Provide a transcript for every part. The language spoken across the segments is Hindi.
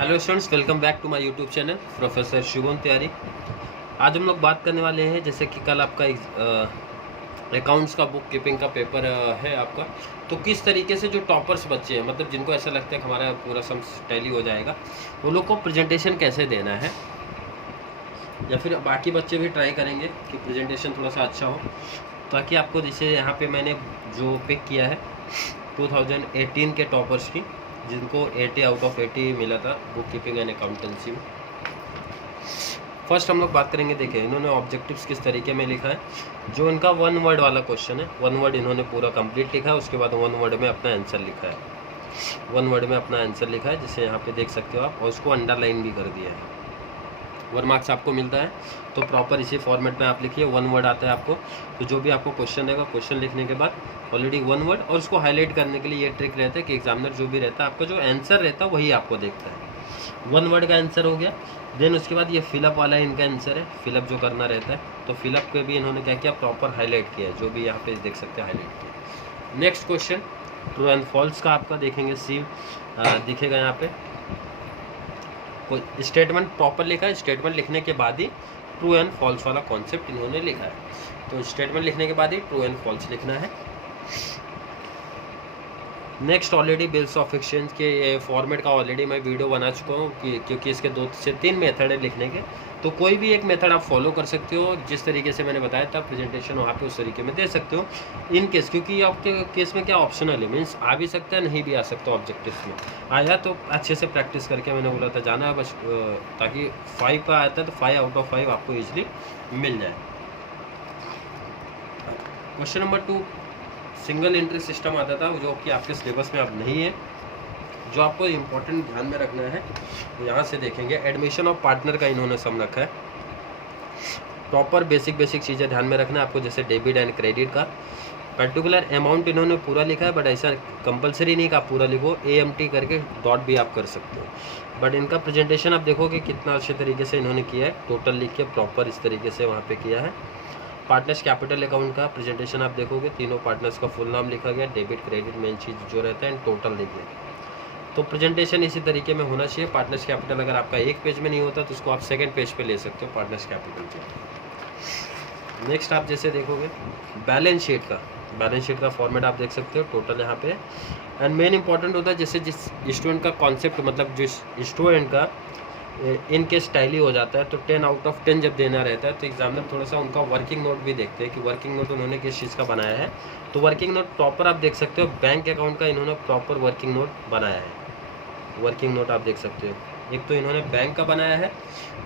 Hello students, welcome back to my YouTube channel professor Shubham Tyari. आज हम लोग बात करने वाले हैं, जैसे कि कल आपका अकाउंट्स का बुक कीपिंग का पेपर है आपका, तो किस तरीके से जो टॉपर्स बच्चे हैं, मतलब जिनको ऐसा लगता है कि हमारा पूरा सम टैली हो जाएगा, वो लोग को प्रेजेंटेशन कैसे देना है, या फिर बाकी बच्चे भी ट्राई करेंगे कि प्रेजेंटेशन थोड़ा सा अच्छा हो, ताकि आपको जैसे यहाँ पे मैंने जो पिक किया है 2018 के टॉपर्स की, जिनको 80 आउट ऑफ 80 मिला था बुक कीपिंग एंड अकाउंटेंसी में। फर्स्ट हम लोग बात करेंगे, देखिए इन्होंने ऑब्जेक्टिव्स किस तरीके में लिखा है। जो इनका वन वर्ड वाला क्वेश्चन है, वन वर्ड इन्होंने पूरा कंप्लीट लिखा है, उसके बाद वन वर्ड में अपना आंसर लिखा है। वन वर्ड में अपना आंसर लिखा है, जिसे यहाँ पे देख सकते हो आप, और उसको अंडरलाइन भी कर दिया है। 1 मार्क्स आपको मिलता है, तो प्रॉपर इसी फॉर्मेट में आप लिखिए। वन वर्ड आता है आपको, तो जो भी आपको क्वेश्चन देगा, क्वेश्चन लिखने के बाद ऑलरेडी वन वर्ड, और उसको हाईलाइट करने के लिए ये ट्रिक रहता है कि एग्जामिनर जो भी रहता है, आपका जो आंसर रहता है वही आपको देखता है। वन वर्ड का आंसर हो गया, देन उसके बाद ये फिलअप वाला इनका आंसर है, फिलअप जो करना रहता है, तो फिलअप के भी इन्होंने क्या किया, प्रॉपर हाईलाइट किया है, जो भी यहाँ पे देख सकते हैं हाईलाइट किया। Next question true and false का आपका देखेंगे, सी दिखेगा यहाँ पे कोई स्टेटमेंट प्रॉपर लिखा है, स्टेटमेंट लिखने के बाद ही ट्रू एंड फॉल्स वाला कॉन्सेप्ट इन्होंने लिखा है। तो स्टेटमेंट लिखने के बाद ही ट्रू एंड फॉल्स लिखना है। Next already bills of exchange के फॉर्मेट का ऑलरेडी मैं वीडियो बना चुका हूँ कि क्योंकि इसके 2 से 3 मेथड है लिखने के, तो कोई भी एक मेथड आप फॉलो कर सकते हो। जिस तरीके से मैंने बताया था प्रेजेंटेशन, वहाँ पे उस तरीके में दे सकते हो। इन केस, क्योंकि आपके केस में क्या ऑप्शनल है, मीन्स आ भी सकता है, नहीं भी आ सकता ऑब्जेक्टिव्स में। आया तो अच्छे से प्रैक्टिस करके मैंने बोला था जाना है बस, ताकि 5 का आता है तो 5 आउट ऑफ 5 आपको ईजिली मिल जाए। Question number 2 single entry system आता था, जो कि आपके सिलेबस में अब नहीं है। जो आपको इम्पोर्टेंट ध्यान में रखना है, यहाँ से देखेंगे एडमिशन ऑफ पार्टनर का इन्होंने सम रखा है। प्रॉपर बेसिक चीज़ें ध्यान में रखना है आपको, जैसे डेबिट एंड क्रेडिट का पर्टिकुलर अमाउंट इन्होंने पूरा लिखा है, बट ऐसा कंपलसरी नहीं कि आप पूरा लिखो, AMT करके डॉट भी आप कर सकते हो। बट इनका प्रेजेंटेशन आप देखोगे कितना अच्छे तरीके से इन्होंने किया है, टोटल लिख के प्रॉपर इस तरीके से वहाँ पे किया है। पार्टनर्स कैपिटल अकाउंट का प्रेजेंटेशन आप देखोगे, तीनों पार्टनर्स का फुल नाम लिखा गया, डेबिट क्रेडिट मेन चीज़ जो रहता है, टोटल लिख गया। तो प्रेजेंटेशन इसी तरीके में होना चाहिए। पार्टनर्स कैपिटल अगर आपका एक पेज में नहीं होता तो उसको आप सेकंड पेज पे ले सकते हो पार्टनर्स कैपिटल पे। नेक्स्ट आप जैसे देखोगे बैलेंस शीट का फॉर्मेट आप देख सकते हो, टोटल यहाँ पे। एंड मेन इंपॉर्टेंट होता है, जैसे जिस स्टूडेंट का कॉन्सेप्ट, मतलब जिस स्टूडेंट का इन केस टैली हो जाता है, तो 10 आउट ऑफ 10 जब देना रहता है, तो एग्जामिनर थोड़ा सा उनका वर्किंग नोट भी देखते हैं कि वर्किंग नोट उन्होंने किस चीज़ का बनाया है। तो वर्किंग नोट प्रॉपर आप देख सकते हो, बैंक अकाउंट का इन्होंने प्रॉपर वर्किंग नोट बनाया है। वर्किंग नोट आप देख सकते हो, एक तो इन्होंने बैंक का बनाया है,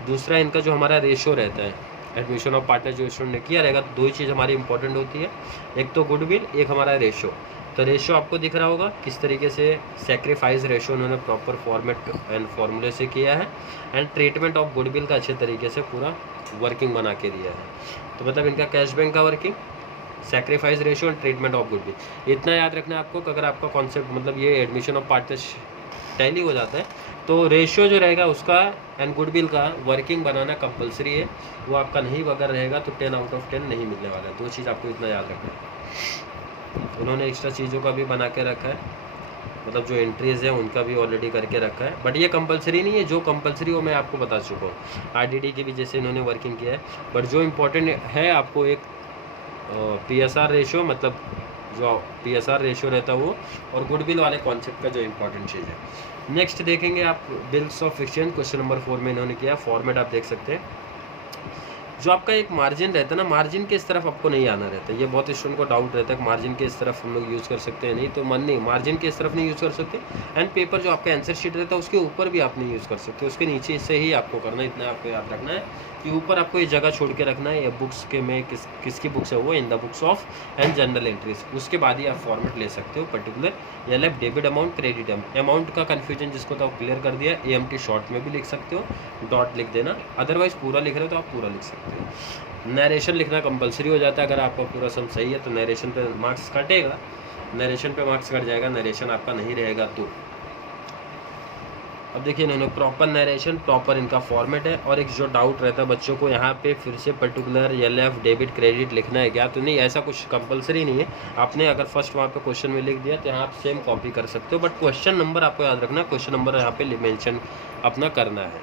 दूसरा इनका जो हमारा रेशो रहता है, एडमिशन ऑफ पार्टनर जो स्टूडेंट ने किया रहेगा, तो 2 ही चीज़ हमारी इंपॉर्टेंट होती है, एक तो गुडविल, एक हमारा रेशो। तो रेशो आपको दिख रहा होगा किस तरीके से सैक्रिफाइस रेशो उन्होंने प्रॉपर फॉर्मेट एंड फॉर्मूले से किया है। एंड ट्रीटमेंट ऑफ गुडविल का अच्छे तरीके से पूरा वर्किंग बना के दिया है। तो मतलब इनका कैश बैंक का working, sacrifice ratio and treatment of goodwill, इतना याद रखना है आपको कि अगर आपका कॉन्सेप्ट मतलब ये एडमिशन ऑफ पार्टनर्स टैली हो जाता है, तो रेशियो जो रहेगा उसका एंड गुडविल का वर्किंग बनाना कंपलसरी है। वो आपका नहीं अगर रहेगा तो 10 आउट ऑफ 10 नहीं मिलने वाला है। 2 चीज़ आपको इतना याद रखना है। उन्होंने एक्स्ट्रा चीज़ों का भी बना के रखा है, मतलब जो एंट्रीज है उनका भी ऑलरेडी करके रखा है, बट ये कंपलसरी नहीं है। जो कंपलसरी हो मैं आपको बता चुका हूँ, RDD की भी जैसे इन्होंने वर्किंग किया है। बट जो इम्पोर्टेंट है आपको एक PSR रेशियो, मतलब जो PSR रेशियो रहता है वो, और गुडविल वाले कॉन्सेप्ट का जो इम्पोर्टेंट चीज़ है। नेक्स्ट देखेंगे आप bills of exchange, question number 4 में इन्होंने किया। फॉर्मेट आप देख सकते हैं, जो आपका एक मार्जिन रहता है ना, मार्जिन के इस तरफ आपको नहीं आना रहता है। ये बहुत स्टूडेंट को डाउट रहता है कि मार्जिन के इस तरफ हम लोग यूज़ कर सकते हैं, नहीं तो मन नहीं, मार्जिन के इस तरफ नहीं यूज़ कर सकते। एंड पेपर जो आपका आंसर शीट रहता है उसके ऊपर भी आप नहीं यूज़ कर सकते, उसके नीचे से ही आपको करना है। इतना आपको याद रखना है कि ऊपर आपको ये जगह छोड़ के रखना है। ये बुक्स के में किसकी बुक्स है वो, in the books of and general entries, उसके बाद ही आप फॉर्मेट ले सकते हो। Particular LF debit amount, credit amount का कन्फ्यूजन जिसको तो क्लियर कर दिया। AMT शॉर्ट में भी लिख सकते हो, डॉट लिख देना, अदरवाइज पूरा लिख रहे हो तो आप पूरा लिख सकते हो। नरेशन लिखना कंपलसरी हो जाता है, अगर आपका पूरा सम सही है तो नरेशन पे मार्क्स कटेगा, नरेशन पे मार्क्स कट जाएगा, नरेशन आपका नहीं रहेगा तो। अब देखिए इन्होंने प्रॉपर नरेशन, प्रॉपर इनका फॉर्मेट है। और एक जो डाउट रहता है बच्चों को यहाँ पे फिर से पर्टिकुलर LF डेबिट क्रेडिट लिखना है क्या, तो नहीं, ऐसा कुछ कंपलसरी नहीं है। आपने अगर फर्स्ट वहाँ पे क्वेश्चन में लिख दिया तो यहाँ आप सेम कॉपी कर सकते हो, बट क्वेश्चन नंबर आपको याद रखना, क्वेश्चन नंबर यहाँ पे मेंशन अपना करना है।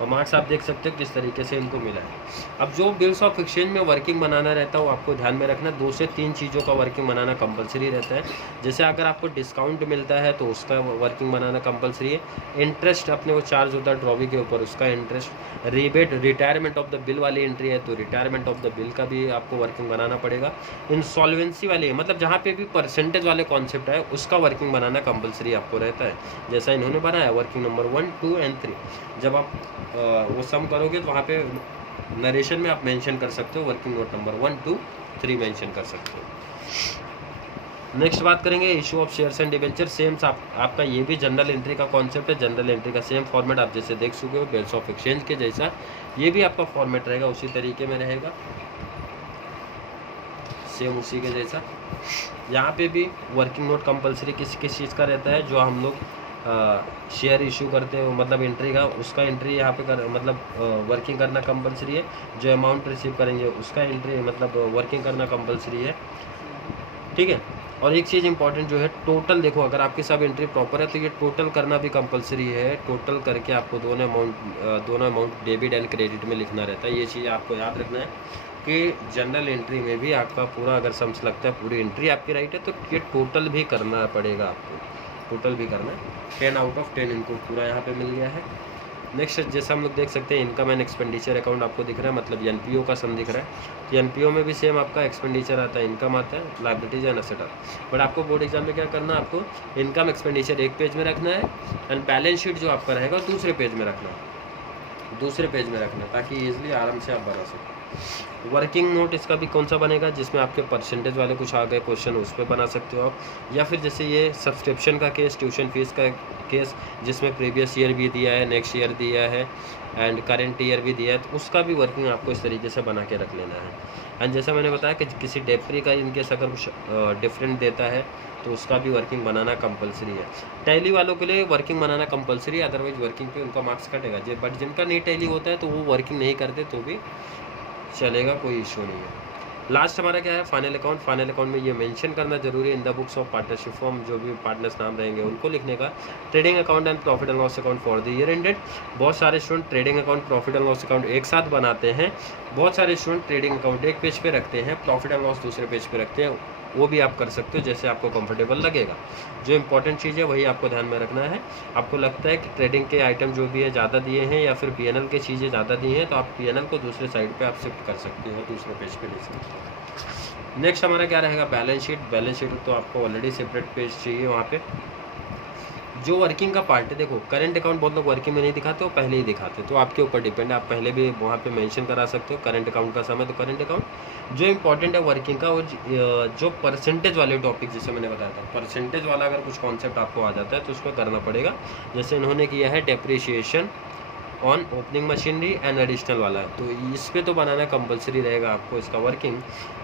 और मार्क्स आप देख सकते हो किस तरीके से इनको मिला है। अब जो बिल्स ऑफ एक्सचेंज में वर्किंग बनाना रहता है वो आपको ध्यान में रखना, 2 से 3 चीज़ों का वर्किंग बनाना कंपलसरी रहता है। जैसे अगर आपको डिस्काउंट मिलता है तो उसका वर्किंग बनाना कंपलसरी है। इंटरेस्ट अपने को चार्ज होता है ड्रॉवी के ऊपर, उसका interest. Rebate, retirement of the bill वाली एंट्री है तो रिटायरमेंट ऑफ द बिल का भी आपको वर्किंग बनाना पड़ेगा। इंसॉल्वेंसी वाली, मतलब जहाँ पे भी परसेंटेज वाले कॉन्सेप्ट है उसका वर्किंग बनाना कंपलसरी आपको रहता है। जैसा इन्होंने बनाया वर्किंग नंबर 1, 2 एंड 3, जब आप वो सम करोगे तो वहाँ पे नरेशन में आप मेंशन कर सकते हो, वर्किंग नोट नंबर 1, 2, 3 मेंशन कर सकते हो। नेक्स्ट बात करेंगे issue of shares and debenture. Same आपका ये भी जनरल एंट्री का कॉन्सेप्ट है। जनरल एंट्री का सेम फॉर्मेट आप जैसे देख चुके हो बिल्स ऑफ एक्सचेंज के जैसा, ये भी आपका फॉर्मेट रहेगा, उसी तरीके में रहेगा, सेम उसी के जैसा। यहाँ पे भी वर्किंग नोट कंपलसरी किस किस चीज़ का रहता है, जो हम लोग शेयर इशू करते हैं मतलब एंट्री का, उसका एंट्री यहाँ पे वर्किंग करना कंपलसरी है। जो अमाउंट रिसीव करेंगे उसका एंट्री मतलब वर्किंग करना कंपलसरी है, ठीक है। और एक चीज़ इंपॉर्टेंट जो है टोटल, देखो अगर आपकी सब एंट्री प्रॉपर है तो ये टोटल करना भी कंपलसरी है। टोटल करके आपको दोनों अमाउंट डेबिट एंड क्रेडिट में लिखना रहता है। ये चीज़ आपको याद रखना है कि जनरल एंट्री में भी आपका पूरा अगर समझ लगता है पूरी एंट्री आपकी राइट है तो ये टोटल भी करना पड़ेगा आपको, टोटल भी करना है। 10 आउट ऑफ 10 इनको पूरा यहाँ पे मिल गया है। नेक्स्ट जैसा हम लोग देख सकते हैं इनकम एंड एक्सपेंडिचर अकाउंट आपको दिख रहा है, मतलब NPO का सम दिख रहा है। तो NPO में भी सेम आपका एक्सपेंडिचर आता है, इनकम आता है, लायबिलिटीज एंड एसेट। बट आपको बोर्ड एग्जाम में क्या करना है, आपको इनकम एक्सपेंडिचर एक पेज में रखना है एंड बैलेंस शीट जो आपका रहेगा दूसरे पेज में रखना है, दूसरे पेज में रखना है ताकि ईजिली आराम से आप बना सकें। वर्किंग नोट इसका भी कौन सा बनेगा, जिसमें आपके परसेंटेज वाले कुछ आ गए क्वेश्चन उस पर बना सकते हो आप, या फिर जैसे ये सब्सक्रिप्शन का केस, ट्यूशन फीस का केस जिसमें प्रीवियस ईयर भी दिया है, नेक्स्ट ईयर दिया है एंड करेंट ईयर भी दिया है, तो उसका भी वर्किंग आपको इस तरीके से बना के रख लेना है। एंड जैसा मैंने बताया कि किसी डेप्री का इनकेस अगर कुछ डिफरेंट देता है तो उसका भी वर्किंग बनाना कंपलसरी है। टैली वालों के लिए वर्किंग बनाना कंपलसरी है, अदरवाइज वर्किंग पे उनका मार्क्स कटेगा। बट जिनका नहीं टैली होता है तो वो वर्किंग नहीं करते तो भी चलेगा, कोई इशू नहीं है। लास्ट हमारा क्या है, फाइनल अकाउंट। फाइनल अकाउंट में ये मेंशन करना जरूरी है in the books of partnership form, जो भी पार्टनर्स नाम रहेंगे उनको लिखने का। Trading account and profit and loss account for the year ended. बहुत सारे student trading account, profit and loss account एक साथ बनाते हैं। बहुत सारे स्टूडेंट ट्रेडिंग अकाउंट एक पेज पे रखते हैं, प्रॉफिट एंड लॉस दूसरे पेज पे रखते हैं। वो भी आप कर सकते हो जैसे आपको कंफर्टेबल लगेगा। जो इंपॉर्टेंट चीज़ है वही आपको ध्यान में रखना है। आपको लगता है कि ट्रेडिंग के आइटम जो भी है ज़्यादा दिए हैं या फिर PNL के चीज़ें ज़्यादा दी हैं तो आप PNL को दूसरे साइड पे आप शिफ्ट कर सकते हो, दूसरे पेज पे ले सकते हो। नेक्स्ट हमारा क्या रहेगा, बैलेंस शीट। बैलेंस शीट तो आपको ऑलरेडी सेपरेट पेज चाहिए वहाँ पे। जो वर्किंग का पार्ट है, देखो करंट अकाउंट बहुत लोग वर्किंग में नहीं दिखाते, वो पहले ही दिखाते, तो आपके ऊपर डिपेंड है। आप पहले भी वहाँ पे मेंशन करा सकते हो करंट अकाउंट का समय, तो करंट अकाउंट। जो इंपॉर्टेंट है वर्किंग का, वो जो परसेंटेज वाले टॉपिक जैसे मैंने बताया था, परसेंटेज वाला अगर कुछ कॉन्सेप्ट आपको आ जाता है तो उसको करना पड़ेगा। जैसे इन्होंने किया है depreciation on opening machinery and additional वाला है, तो इस पे तो बनाना कंपलसरी रहेगा आपको इसका वर्किंग।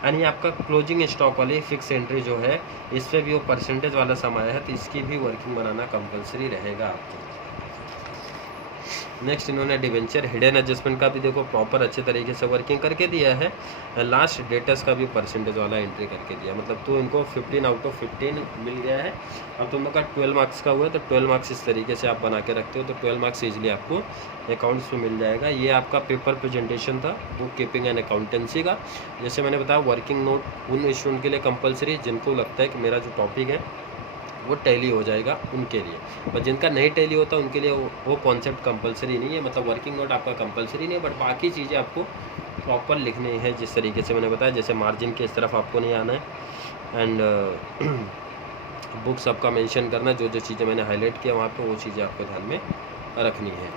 एंड ये आपका क्लोजिंग स्टॉक वाली फिक्स एंट्री जो है, इस पे भी वो परसेंटेज वाला सम आया है तो इसकी भी वर्किंग बनाना कंपलसरी रहेगा आपको। नेक्स्ट इन्होंने डिवेंचर हिडन एडजस्टमेंट का भी देखो प्रॉपर अच्छे तरीके से वर्किंग करके दिया है। लास्ट डेटस का भी परसेंटेज वाला एंट्री करके दिया, मतलब तो इनको 15 आउट ऑफ 15 मिल गया है। अब तुम लोग का 12 मार्क्स का हुआ है तो 12 मार्क्स इस तरीके से आप बना के रखते हो तो 12 मार्क्स ईजिली आपको अकाउंट्स में मिल जाएगा। ये आपका पेपर प्रेजेंटेशन था बुक कीपिंग एंड अकाउंटेंसी का। जैसे मैंने बताया वर्किंग नोट उन स्टूडेंट के लिए कंपलसरी जिनको लगता है कि मेरा जो टॉपिक है वो टैली हो जाएगा उनके लिए, और जिनका नहीं टैली होता उनके लिए वो कॉन्सेप्ट कंपलसरी नहीं है, मतलब वर्किंग नोट आपका कंपलसरी नहीं है, बट बाकी चीज़ें आपको प्रॉपर लिखनी है जिस तरीके से मैंने बताया। जैसे मार्जिन के इस तरफ आपको नहीं आना है एंड बुक्स आपका मेंशन करना, जो जो चीज़ें मैंने हाईलाइट किया वहाँ पे वो चीज़ें आपको ध्यान में रखनी है।